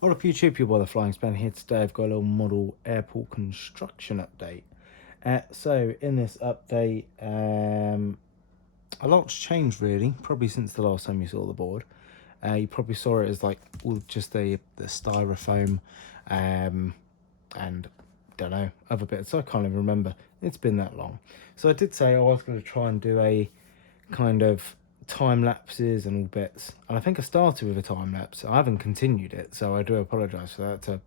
What up YouTube, your boy the Flying Span here. Today I've got a little model airport construction update. So in this update, a lot's changed really, probably since the last time you saw the board. You probably saw it as like all just the styrofoam and don't know, other bits. I can't even remember. It's been that long. So I did say I was going to try and do a kind of time lapses and all bits, and I think I started with a time lapse. I haven't continued it, so I do apologise for that.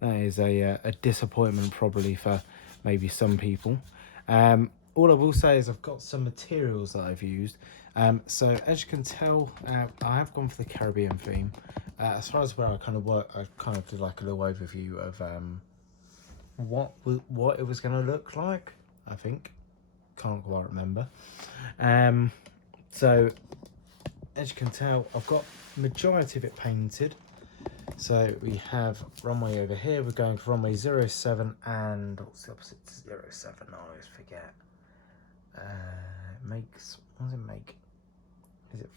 That is a disappointment probably for maybe some people. All I will say is I've got some materials that I've used. So as you can tell, I have gone for the Caribbean theme. As far as where I kind of work, I kind of did like a little overview of what it was going to look like. I think can't quite remember. So as you can tell, I've got majority of it painted. So we have Runway over here. We're going for Runway 07 and what's the opposite to 07? I always forget. Makes, what does it make? Is it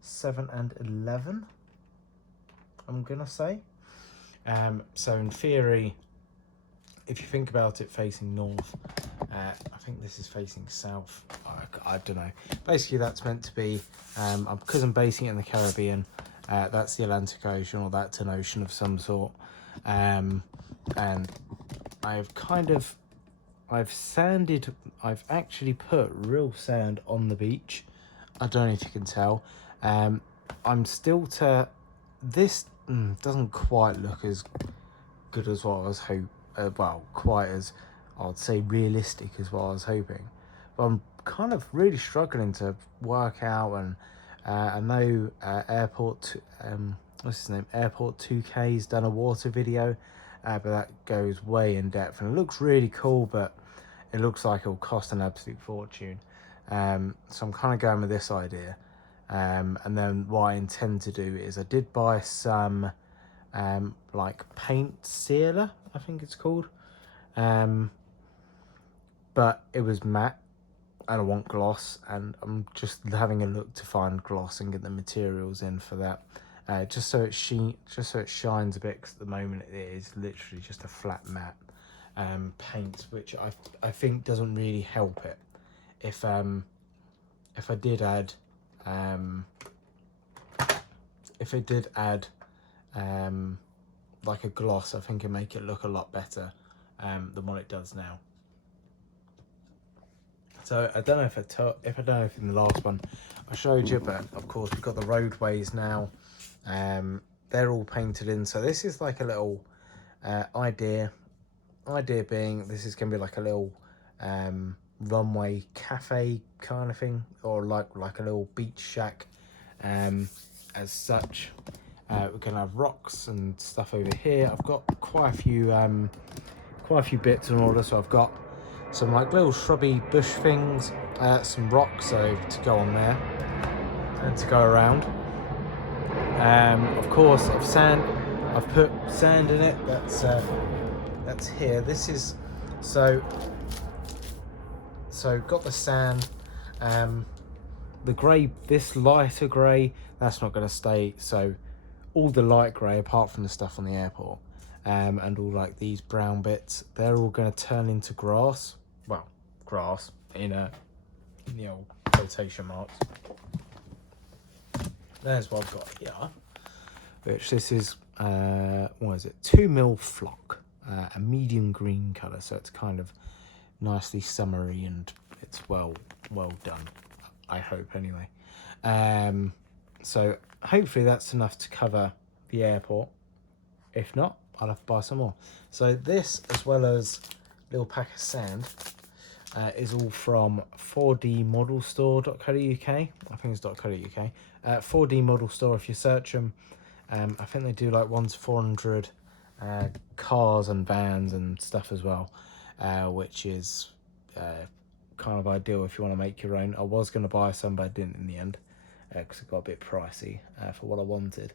7 and 11? I'm gonna say. So in theory, if you think about it facing north, I think this is facing south. I don't know. Basically, that's meant to be, because I'm basing it in the Caribbean, that's the Atlantic Ocean, or that's an ocean of some sort. And I've actually put real sand on the beach. I don't know if you can tell. I'm still this doesn't quite look as good as what I was hoping. Well, quite as, I'd say, realistic as what I was hoping. But I'm kind of really struggling to work out, and I know Airport 2K's done a water video, but that goes way in depth and it looks really cool, but it looks like it'll cost an absolute fortune. So I'm kind of going with this idea. And then what I intend to do is I did buy some like paint sealer, I think it's called, but it was matte and I want gloss, and I'm just having a look to find gloss and get the materials in for that, just so it shines a bit, because at the moment it is literally just a flat matte paint, which I think doesn't really help it. If I did add like a gloss, I think it'd make it look a lot better than what it does now. So I don't know if in the last one I showed you, but of course we've got the roadways now. They're all painted in. So this is like a little idea being this is gonna be like a little runway cafe kind of thing, or like a little beach shack as such. We're gonna have rocks and stuff over here. I've got quite a few bits in order. So I've got some like little shrubby bush things, some rocks to go on there and to go around. Of course, I've put sand in it. That's here. This is so got the sand. The grey, this lighter grey, that's not going to stay. So all the light grey, apart from the stuff on the airport, and all like these brown bits, they're all going to turn into grass. Well, grass in the old quotation marks. There's what I've got here, which this is what is it, 2mm flock, a medium green colour, so it's kind of nicely summery and it's well done, I hope anyway. So hopefully that's enough to cover the airport. If not, I'll have to buy some more. So this, as well as a little pack of sand, is all from 4dmodelstore.co.uk. I think it's .co.uk. 4D Model Store, if you search them, I think they do like 1 to 400 cars and vans and stuff as well, which is kind of ideal if you want to make your own. I was going to buy some, but I didn't in the end, because it got a bit pricey for what I wanted.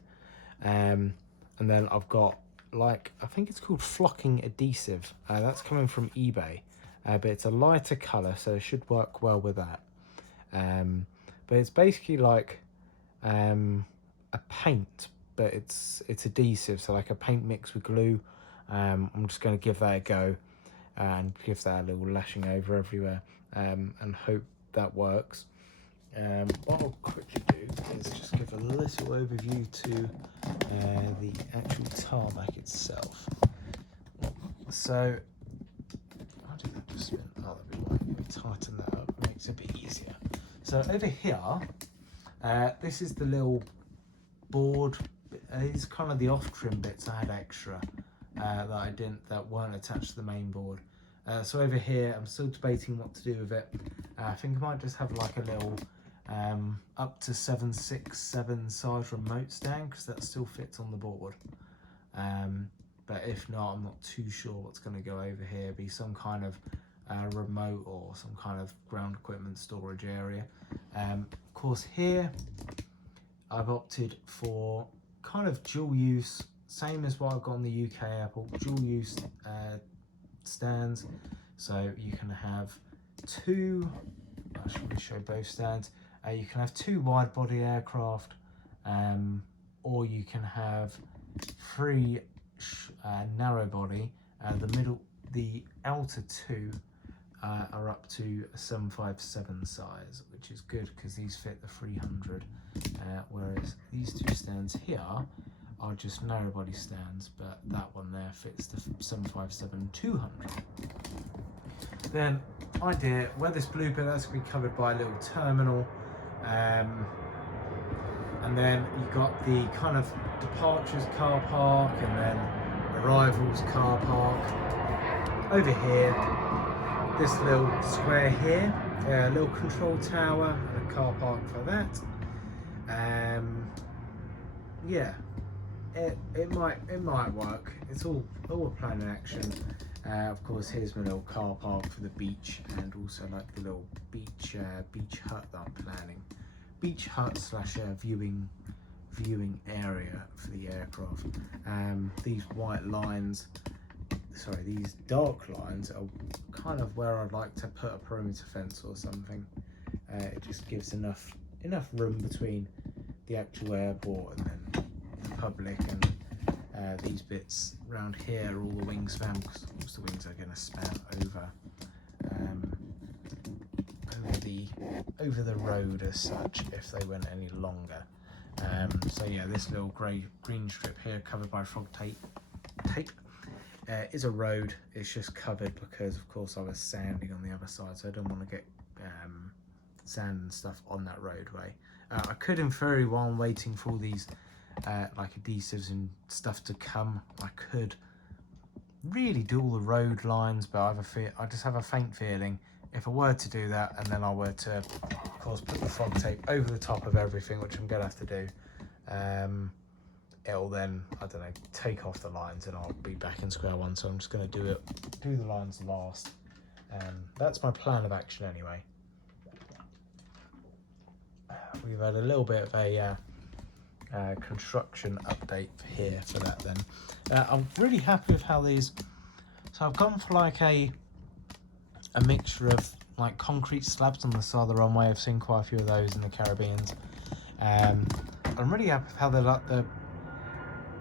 And then I've got, like, I think it's called flocking adhesive. That's coming from eBay, but it's a lighter colour, so it should work well with that. But it's basically like a paint, but it's adhesive, so like a paint mixed with glue. I'm just going to give that a go and give that a little lashing over everywhere, and hope that works. What I'll quickly do is just give a little overview to the actual tarmac itself. So I'll do that just a minute. Oh, let me tighten that up, it makes it a bit easier. So over here, this is the little board. These are kind of the off trim bits I had extra that weren't attached to the main board. So over here, I'm still debating what to do with it. I think I might just have like a little up to 767 size remote stand, because that still fits on the board. But if not, I'm not too sure what's going to go over here. Be some kind of remote or some kind of ground equipment storage area. Of course, here I've opted for kind of dual use, same as what I've got on the UK airport, dual use stands. So you can have two, I should show both stands. You can have two wide body aircraft, or you can have three narrow body. The outer two are up to a 757 size, which is good because these fit the 300, whereas these two stands here are just narrow body stands, but that one there fits the 757-200. Then idea where this blue bit, that's going to be covered by a little terminal, and then you've got the kind of departures car park and then arrivals car park. Over here, this little square here, a little control tower and a car park for that. Yeah, it might work. It's all a plan in action. Of course, here's my little car park for the beach, and also like the little beach hut that I'm planning. Beach hut slash viewing area for the aircraft. These white lines, sorry, these dark lines are kind of where I'd like to put a perimeter fence or something. It just gives enough room between the actual airport and then the public, and these bits around here are all the wingspan, because of course the wings are going to span over the road as such if they went any longer. So yeah, this little green strip here covered by frog tape is a road. It's just covered because of course I was sanding on the other side, so I don't want to get sand and stuff on that roadway. I could, in theory, while I'm waiting for all these like adhesives and stuff to come, I could really do all the road lines, but I just have a faint feeling if I were to do that, and then I were to, of course, put the frog tape over the top of everything, which I'm going to have to do, it'll then, I don't know, take off the lines and I'll be back in square one. So I'm just going to do the lines last. That's my plan of action anyway. We've had a little bit of a construction update here for that then. I'm really happy with how these, so I've gone for like a mixture of like concrete slabs on the side of the runway. I've seen quite a few of those in the Caribbean. I'm really happy with how they're like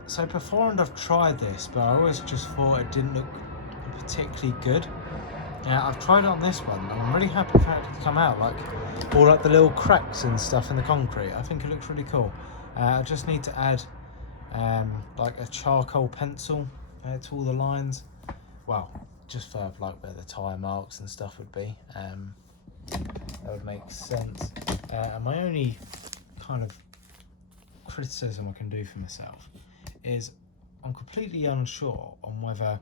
so beforehand I've tried this, but I always just thought it didn't look particularly good. I've tried it on this one, and I'm really happy with how it come out, like all like the little cracks and stuff in the concrete. I think it looks really cool. I just need to add like a charcoal pencil to all the lines. Well, just for like where the tyre marks and stuff would be. That would make sense. And my only kind of criticism I can do for myself is I'm completely unsure on whether,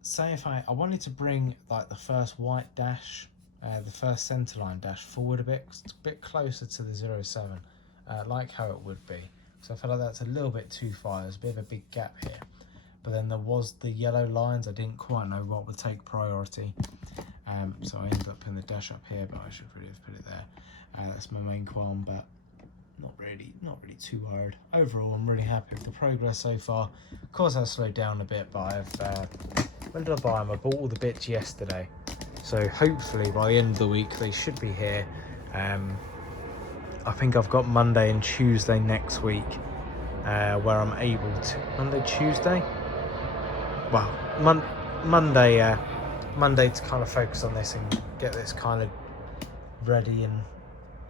say if I wanted to bring like the first white dash, the first centerline dash forward a bit closer to the 07, like how it would be. So I feel like that's a little bit too far. There's a bit of a big gap here. But then there was the yellow lines. I didn't quite know what would take priority. So I ended up putting the dash up here, but I should really have put it there. That's my main qualm, but not really too worried. Overall, I'm really happy with the progress so far. Of course, I slowed down a bit, but I've when did I buy them? I bought all the bits yesterday, so hopefully by the end of the week they should be here. I think I've got Monday and Tuesday next week where I'm able to Monday, Tuesday. Well, Monday, Monday to kind of focus on this and get this kind of ready and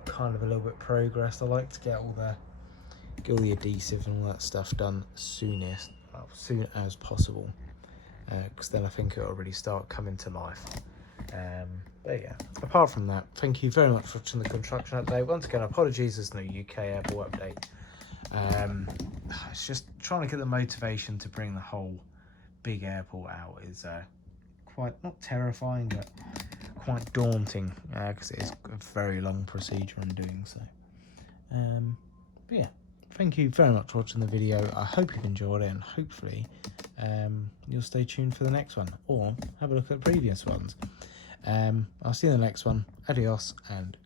kind of a little bit progressed. I like to get all the adhesive and all that stuff done soon as possible, because then I think it'll really start coming to life. But yeah, apart from that, thank you very much for watching the construction update. Once again, apologies, there's no UK airport update. It's just trying to get the motivation to bring the whole big airport out is quite, not terrifying, but quite daunting, because it is a very long procedure in doing so. But yeah, thank you very much for watching the video. I hope you've enjoyed it, and hopefully you'll stay tuned for the next one, or have a look at the previous ones. I'll see you in the next one. Adios and